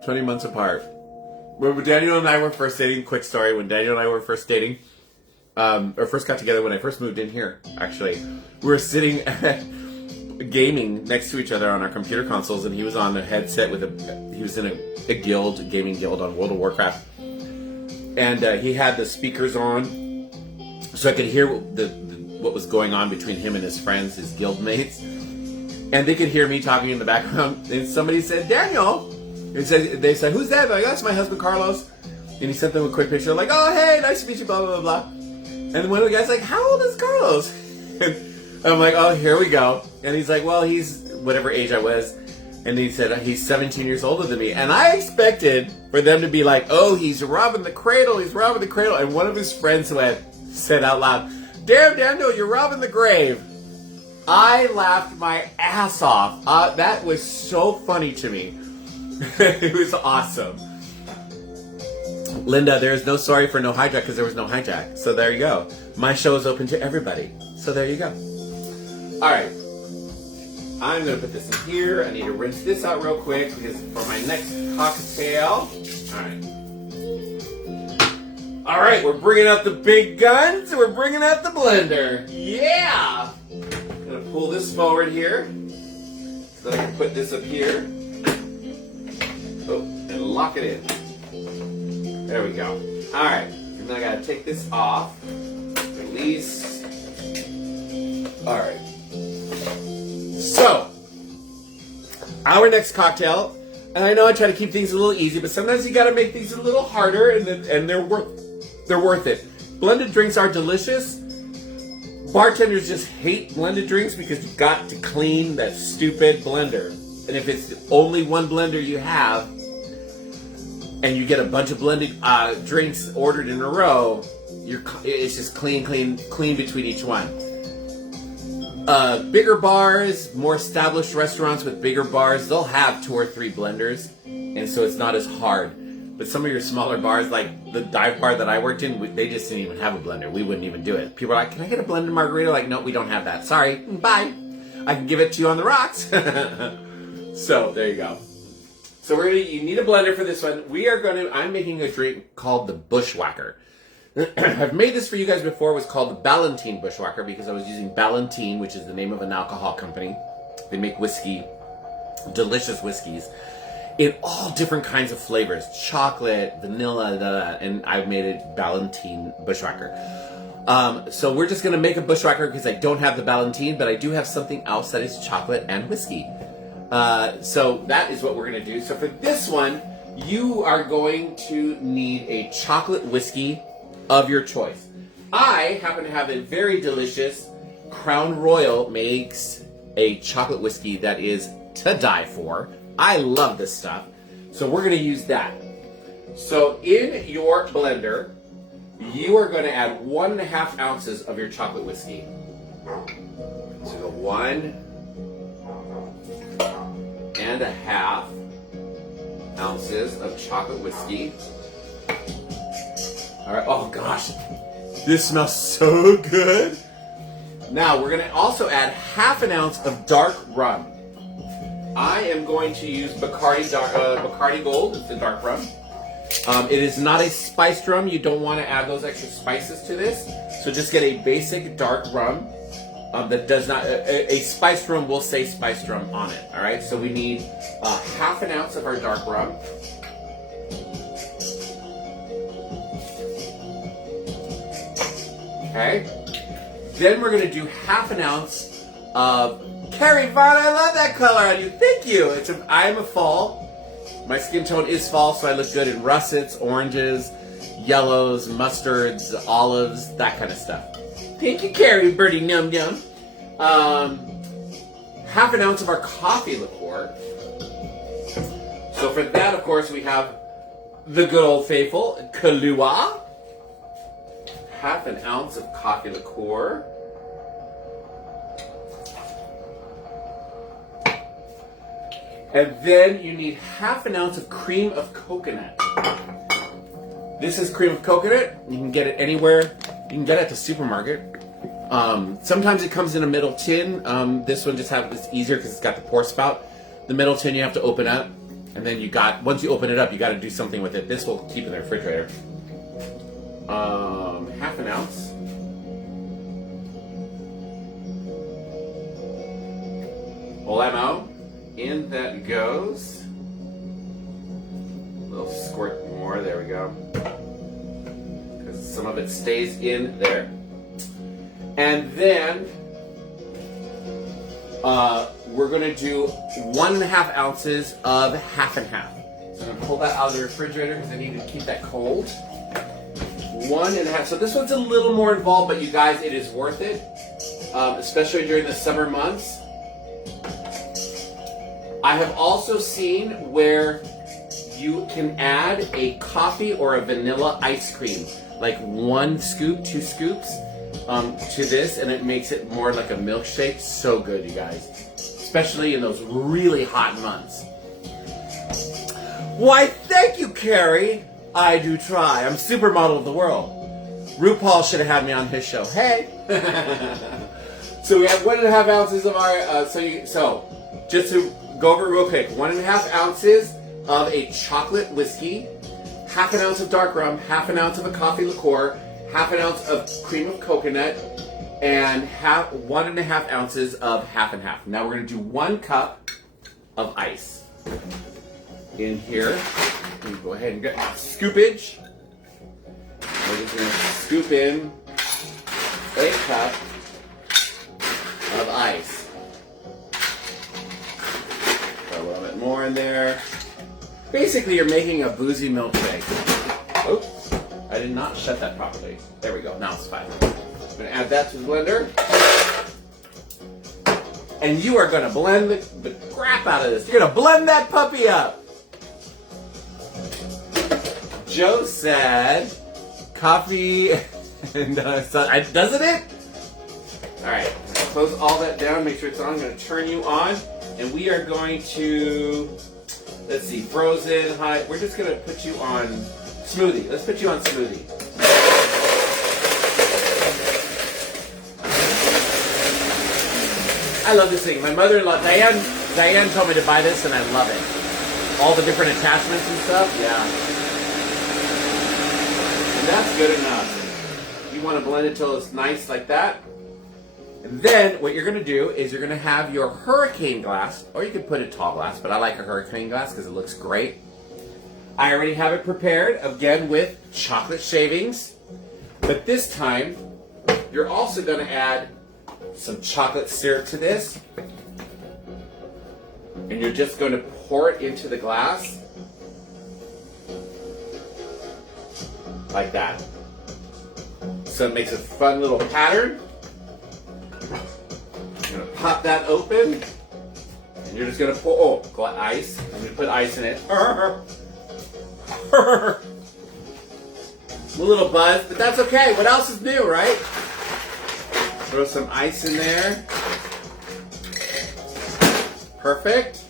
20 months apart. When Daniel and I were first dating, quick story, when Daniel and I were first dating, or first got together when I first moved in here, actually, we were sitting gaming next to each other on our computer consoles, and he was on a headset he was in a gaming guild on World of Warcraft, and he had the speakers on, so I could hear what was going on between him and his friends, his guild mates, and they could hear me talking in the background, and somebody said, Daniel, and they said, who's that? Like, that's my husband Carlos, and he sent them a quick picture, like, oh, hey, nice to meet you, blah, blah, blah, blah, and one of the guys like, how old is Carlos? And I'm like, oh, here we go. And he's like, well, he's whatever age I was. And he said, he's 17 years older than me. And I expected for them to be like, oh, he's robbing the cradle. He's robbing the cradle. And one of his friends who had said out loud, damn, Daniel, you're robbing the grave. I laughed my ass off. That was so funny to me. It was awesome. Linda, there is no sorry for no hijack because there was no hijack. So there you go. My show is open to everybody. So there you go. All right. I'm going to put this in here. I need to rinse this out real quick because for my next cocktail. All right. All right, we're bringing out the big guns. We're bringing out the blender. Yeah. I'm going to pull this forward here so that I can put this up here. Oh, and lock it in. There we go. All right. And then I got to take this off. Release. All right. So, our next cocktail, and I know I try to keep things a little easy, but sometimes you got to make things a little harder, and they're worth it. Blended drinks are delicious. Bartenders just hate blended drinks because you got to clean that stupid blender. And if it's only one blender you have, and you get a bunch of blended drinks ordered in a row, it's just clean between each one. Bigger bars, more established restaurants with bigger bars, they'll have 2 or 3 blenders, and so it's not as hard. But some of your smaller bars, like the dive bar that I worked in, they just didn't even have a blender. We wouldn't even do it. People are like, can I get a blended margarita? Like, no, we don't have that. Sorry, bye. I can give it to you on the rocks. So, there you go. So you need a blender for this one. I'm making a drink called the Bushwacker. I've made this for you guys before. It was called the Ballantine Bushwacker because I was using Ballantine, which is the name of an alcohol company. They make whiskey, delicious whiskeys, in all different kinds of flavors. Chocolate, vanilla, and I've made it Ballantine Bushwacker. So we're just going to make a Bushwacker because I don't have the Ballantine, but I do have something else that is chocolate and whiskey. So that is what we're going to do. So for this one, you are going to need a chocolate whiskey of your choice. I happen to have a very delicious Crown Royal makes a chocolate whiskey that is to die for. I love this stuff. So we're going to use that. So in your blender, you are going to add 1.5 ounces of your chocolate whiskey. So the 1.5 ounces of chocolate whiskey. All right. Oh gosh, this smells so good. Now we're going to also add 1/2 ounce of dark rum. I am going to use Bacardi Gold. It's the dark rum. It is not a spiced rum. You don't want to add those extra spices to this. So just get a basic dark rum that does not. A spiced rum will say spiced rum on it. All right. So we need 1/2 ounce of our dark rum. Okay. Then we're going to do 1/2 ounce of Carrie Vaughn. I love that color on you. Thank you. I am a fall. My skin tone is fall, so I look good in russets, oranges, yellows, mustards, olives, that kind of stuff. Thank you, Carrie, birdie num num. 1/2 ounce of our coffee liqueur. So for that, of course, we have the good old faithful Kahlua. 1/2 ounce of coffee liqueur. And then you need 1/2 ounce of cream of coconut. This is cream of coconut. You can get it anywhere. You can get it at the supermarket. Sometimes it comes in a middle tin. This one it's easier because it's got the pour spout. The middle tin you have to open up, and then once you open it up, you got to do something with it. This will keep in the refrigerator. 1/2 ounce. Olemo. In that goes. A little squirt more. There we go. Because some of it stays in there. And then we're going to do 1.5 ounces of 50/50. So I'm going to pull that out of the refrigerator because I need to keep that cold. 1.5. So this one's a little more involved, but you guys, it is worth it, especially during the summer months. I have also seen where you can add a coffee or a vanilla ice cream, like 1 scoop, 2 scoops, to this, and it makes it more like a milkshake. So good, you guys, especially in those really hot months. Why, thank you, Carrie. I do try. I'm supermodel of the world. RuPaul should have had me on his show. Hey. So we have 1.5 ounces of our. So just to go over it real quick, 1.5 ounces of a chocolate whiskey, 1/2 ounce of dark rum, 1/2 ounce of a coffee liqueur, 1/2 ounce of cream of coconut, and 1.5 ounces of 50/50. Now we're going to do 1 cup of ice in here. You go ahead and get scoopage. We're just going to scoop in a cup of ice. Put a little bit more in there. Basically, you're making a boozy milkshake. Oops, I did not shut that properly. There we go. Now it's fine. I'm going to add that to the blender. And you are going to blend the crap out of this. You're going to blend that puppy up. Joe said coffee and doesn't it? All right, close all that down. Make sure it's on. I'm going to turn you on, and we are going to, let's see, frozen, high. We're just going to put you on smoothie. Let's put you on smoothie. I love this thing. My mother-in-law, Diane told me to buy this, and I love it. all the different attachments and stuff. Yeah. And that's good enough. You want to blend it till it's nice like that. And then what you're going to do is you're going to have your hurricane glass, or you could put a tall glass, but I like a hurricane glass because it looks great. I already have it prepared, again, with chocolate shavings. But this time, you're also going to add some chocolate syrup to this. And you're just going to pour it into the glass. Like that. So it makes a fun little pattern. You're going to pop that open. And you're just going to pour, ice. I'm going to put ice in it. A little buzz, but that's okay. What else is new, right? Throw some ice in there. Perfect.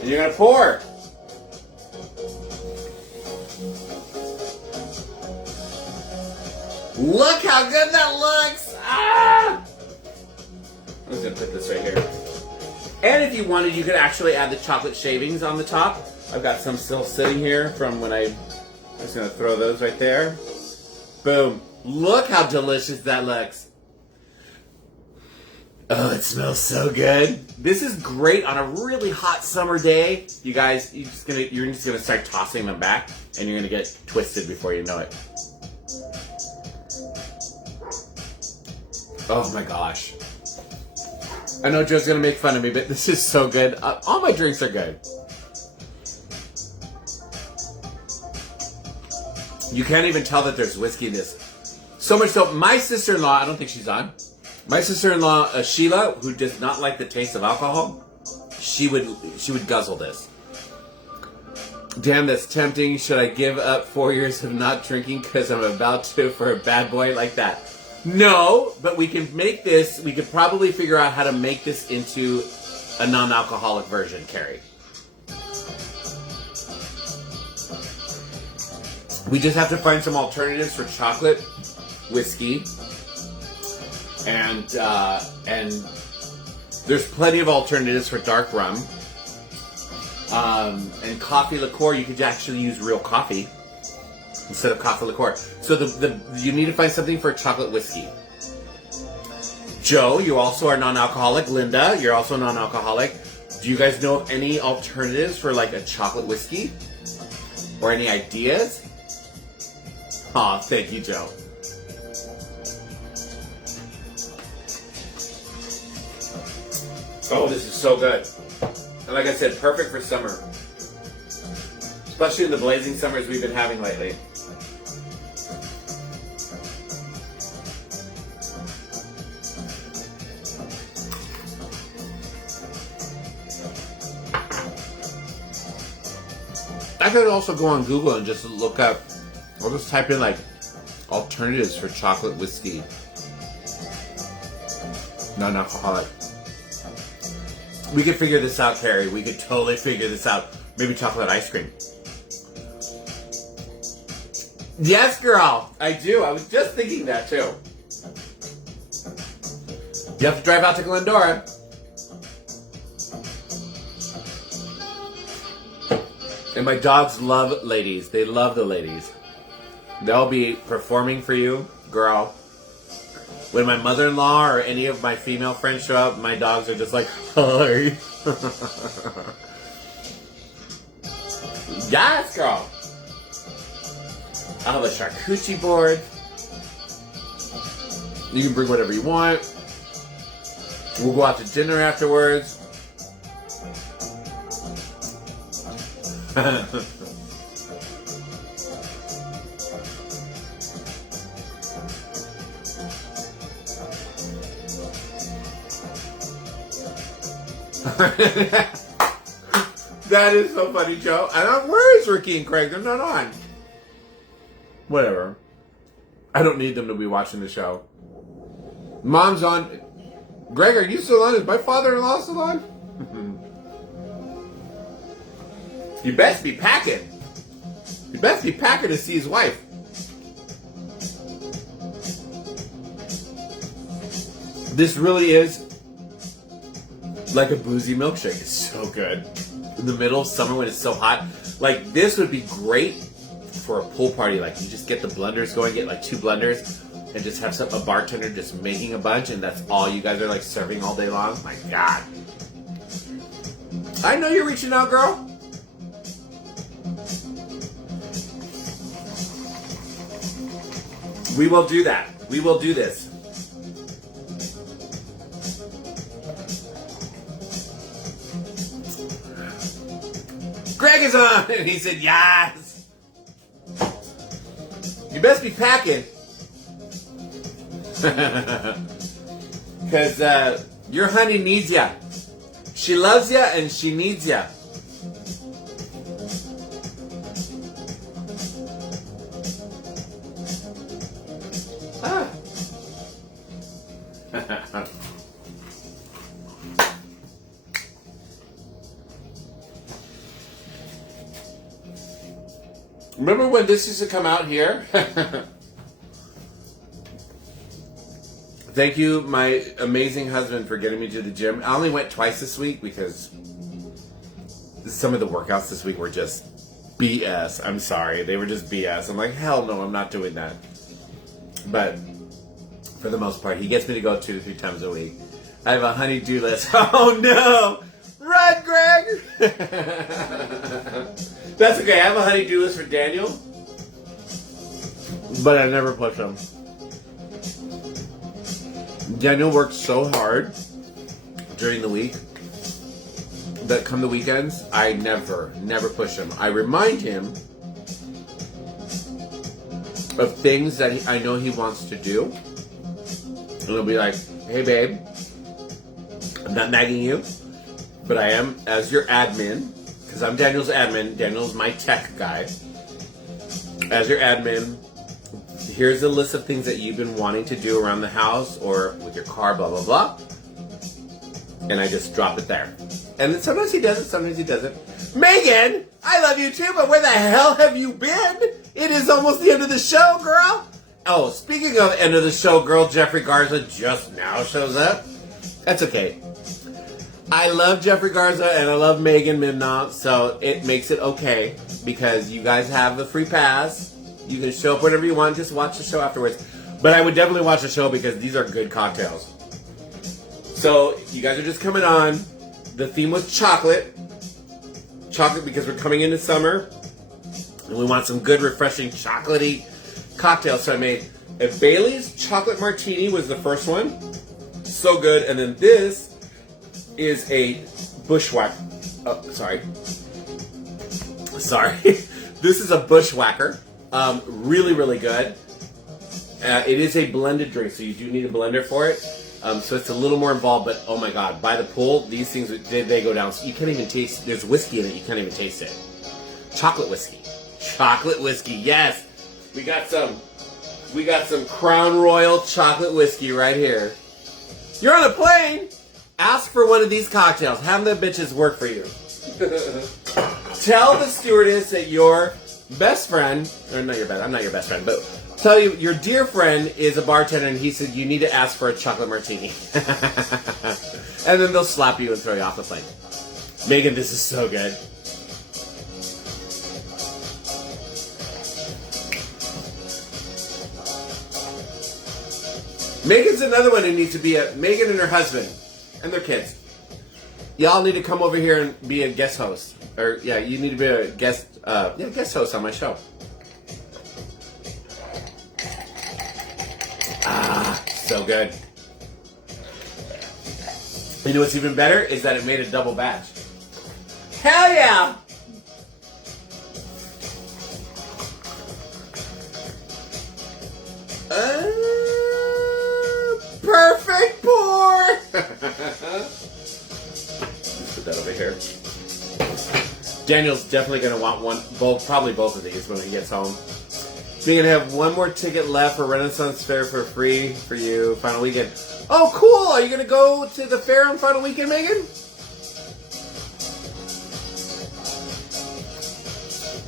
And you're going to pour. Look how good that looks! Ah! I'm just going to put this right here. And if you wanted, you could actually add the chocolate shavings on the top. I've got some still sitting here from when I'm just going to throw those right there. Boom. Look how delicious that looks. Oh, it smells so good. This is great on a really hot summer day. You guys, you're just gonna start tossing them back, and you're gonna get twisted before you know it. Oh my gosh. I know Joe's gonna make fun of me, but this is so good. All my drinks are good. You can't even tell that there's whiskey in this. So much so, my sister-in-law, I don't think she's on. My sister-in-law, Sheila, who does not like the taste of alcohol, she would guzzle this. Damn, that's tempting. Should I give up 4 years of not drinking because I'm about to for a bad boy like that? No, but we can make this, we could probably figure out how to make this into a non-alcoholic version, Carrie. We just have to find some alternatives for chocolate whiskey, and there's plenty of alternatives for dark rum, and coffee liqueur. You could actually use real coffee instead of coffee liqueur. So you need to find something for chocolate whiskey. Joe, you also are non-alcoholic. Linda, you're also non-alcoholic. Do you guys know of any alternatives for like a chocolate whiskey, or any ideas? Aw, thank you, Joe. Oh, this is so good. And like I said, perfect for summer. Especially in the blazing summers we've been having lately. I could also go on Google and just look up, I'll just type in like alternatives for chocolate whiskey. Non-alcoholic. We could figure this out, Carrie. We could totally figure this out. Maybe chocolate ice cream. Yes, girl. I do. I was just thinking that too. You have to drive out to Glendora. And my dogs love ladies. They love the ladies. They'll be performing for you, girl. When my mother-in-law or any of my female friends show up, my dogs are just like, hi. Yes, girl. I'll have a charcuterie board. You can bring whatever you want. We'll go out to dinner afterwards. That is so funny, Joe. Where is Ricky and Craig? They're not on. Whatever. I don't need them to be watching the show. Mom's on. Greg, are you still on? Is my father-in-law still on? You best be packing. You best be packing to see his wife. This really is like a boozy milkshake. It's so good. in the middle of summer when it's so hot. Like, this would be great for a pool party. Like, you just get the blenders going, get like 2 blenders, and just have a bartender just making a bunch, and that's all you guys are like serving all day long. My God. I know you're reaching out, girl. We will do that. We will do this. Greg is on! And he said, yes! You best be packing. Because your honey needs ya. She loves ya and she needs ya. Ah. Remember when this used to come out here? Thank you, my amazing husband, for getting me to the gym. I only went twice this week because some of the workouts this week were just BS. I'm sorry. They were just BS. I'm like, hell no, I'm not doing that. But for the most part, he gets me to go 2 to 3 times a week. I have a honey-do list. Oh no! Run, Greg! That's okay. I have a honey-do list for Daniel, but I never push him. Daniel works so hard during the week that come the weekends, I never push him. I remind him of things that I know he wants to do. And he'll be like, hey babe, I'm not nagging you, but I am, as your admin, because I'm Daniel's admin, Daniel's my tech guy. As your admin, here's a list of things that you've been wanting to do around the house or with your car, blah, blah, blah. And I just drop it there. And then sometimes he does it, sometimes he doesn't. Megan, I love you too, but where the hell have you been? It is almost the end of the show, girl. Oh, speaking of end of the show, girl, Jeffrey Garza just now shows up. That's okay. I love Jeffrey Garza and I love Megan Midnaugh, so it makes it okay because you guys have the free pass. You can show up whenever you want, just watch the show afterwards. But I would definitely watch the show because these are good cocktails. So, you guys are just coming on. The theme was chocolate. Chocolate because we're coming into summer. And we want some good, refreshing, chocolatey cocktails. So I made a Bailey's Chocolate Martini was the first one. So good. And then this is a Bushwacker. Oh, sorry. This is a Bushwacker. Really, really good. It is a blended drink, so you do need a blender for it. So it's a little more involved, but oh my god, by the pool, these things, they go down. So you can't even taste, there's whiskey in it, you can't even taste it. Chocolate whiskey. Chocolate whiskey, yes! We got some Crown Royal chocolate whiskey right here. You're on a plane! Ask for one of these cocktails. Have the bitches work for you. Tell the stewardess that your best friend, or not your best, I'm not your best friend, but tell you your dear friend is a bartender and he said you need to ask for a chocolate martini. And then they'll slap you and throw you off the plane. Megan, this is so good. Megan's another one who needs to be Megan and her husband and their kids. Y'all need to come over here and be a guest host. Or, yeah, you need to be a guest host on my show. Ah, so good. You know what's even better is that it made a double batch. Hell yeah! Perfect pour! Let's put that over here. Daniel's definitely going to want probably both of these when he gets home. We're going to have one more ticket left for Renaissance Fair for free for you, final weekend. Oh, cool! Are you going to go to the fair on final weekend, Megan?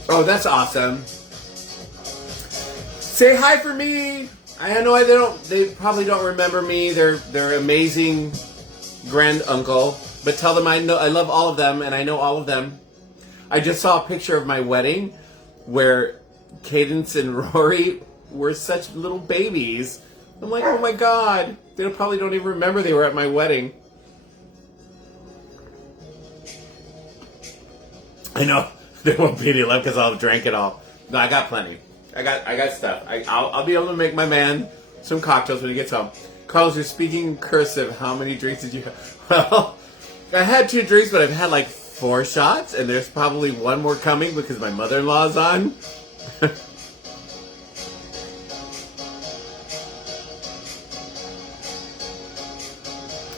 Oh, that's awesome. Say hi for me. I know they probably don't remember me. They're amazing grand uncle. But tell them I love all of them and I know all of them. I just saw a picture of my wedding where Cadence and Rory were such little babies. I'm like, oh my God. They probably don't even remember they were at my wedding. I know. There won't be any left because I'll drank it all. No, I got plenty. I got stuff. I'll be able to make my man some cocktails when he gets home. Carlos, you're speaking cursive. How many drinks did you have? Well, I had 2 drinks, but I've had like 4 shots, and there's probably one more coming because my mother-in-law's on.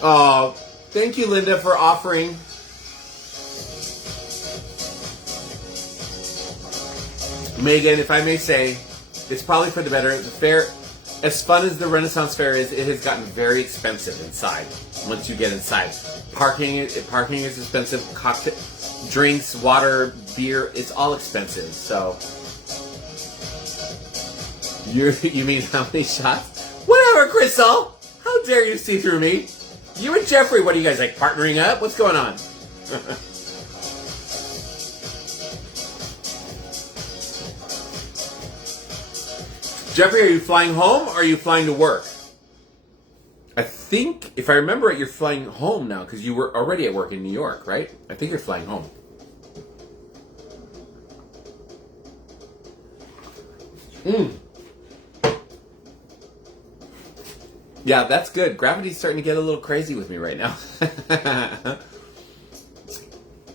Oh, thank you, Linda, for offering. Megan, if I may say, it's probably for the better. The fair, as fun as the Renaissance Fair is, it has gotten very expensive inside. Once you get inside, parking is expensive. Cocktail, drinks, water, beer, it's all expensive. So, you mean how many shots? Whatever, Crystal. How dare you see through me? You and Jeffrey, what are you guys, like, partnering up? What's going on? Jeffrey, are you flying home or are you flying to work? I think, if I remember it, you're flying home now because you were already at work in New York, right? I think you're flying home. Yeah, that's good. Gravity's starting to get a little crazy with me right now.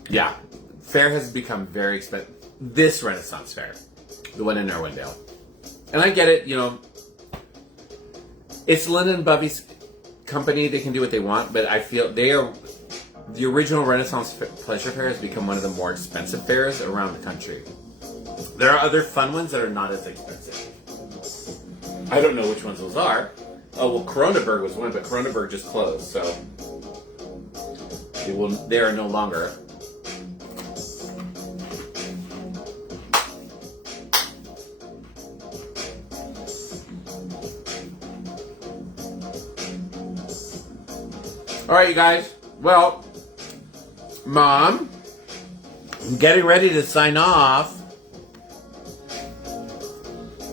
Yeah, fair has become very expensive. This Renaissance Fair, the one in Irwindale. And I get it, you know, it's Linda and Bubby's company. They can do what they want, but I feel the original Renaissance Pleasure Fair has become one of the more expensive fairs around the country. There are other fun ones that are not as expensive. I don't know which ones those are. Oh, well, Cronenberg was one, but Cronenberg just closed, so they are no longer. All right, you guys. Well, Mom, I'm getting ready to sign off.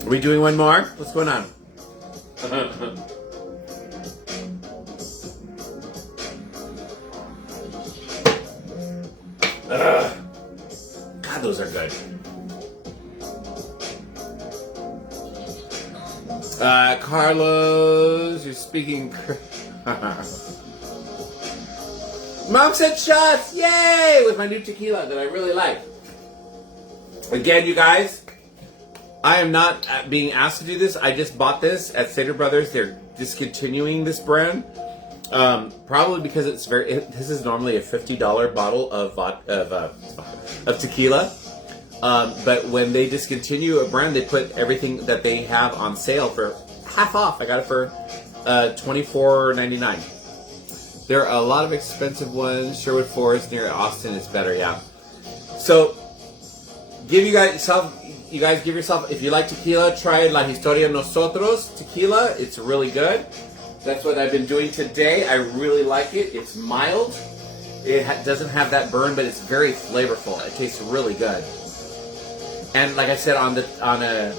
Are we doing one more? What's going on? God, those are good. Carlos, you're speaking. Mom said shots! Yay! With my new tequila that I really like. Again, you guys, I am not being asked to do this. I just bought this at Stater Brothers. They're discontinuing this brand. Probably because this is normally a $50 bottle of tequila. But when they discontinue a brand, they put everything that they have on sale for half off. I got it for $24.99. There are a lot of expensive ones. Sherwood Forest near Austin is better, yeah. So, give yourself, if you like tequila, try La Historia Nosotros tequila. It's really good. That's what I've been doing today. I really like it. It's mild. It doesn't have that burn, but it's very flavorful. It tastes really good. And like I said, on a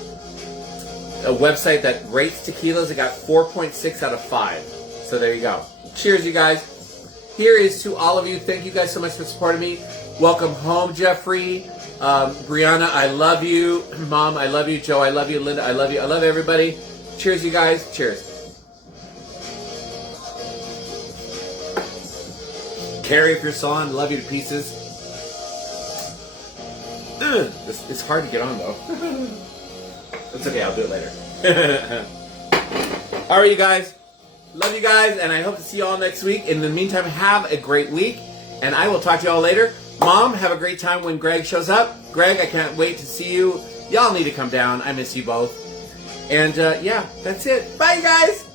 website that rates tequilas, it got 4.6 out of 5. So there you go. Cheers, you guys. Here is to all of you. Thank you guys so much for supporting me. Welcome home, Jeffrey. Brianna, I love you. Mom, I love you. Joe, I love you. Linda, I love you. I love everybody. Cheers, you guys. Cheers. Carrie, if you're still on, love you to pieces. It's hard to get on, though. It's okay. I'll do it later. All right, you guys. Love you guys, and I hope to see you all next week. In the meantime, have a great week, and I will talk to you all later. Mom, have a great time when Greg shows up. Greg, I can't wait to see you. Y'all need to come down. I miss you both. And, yeah, that's it. Bye, guys.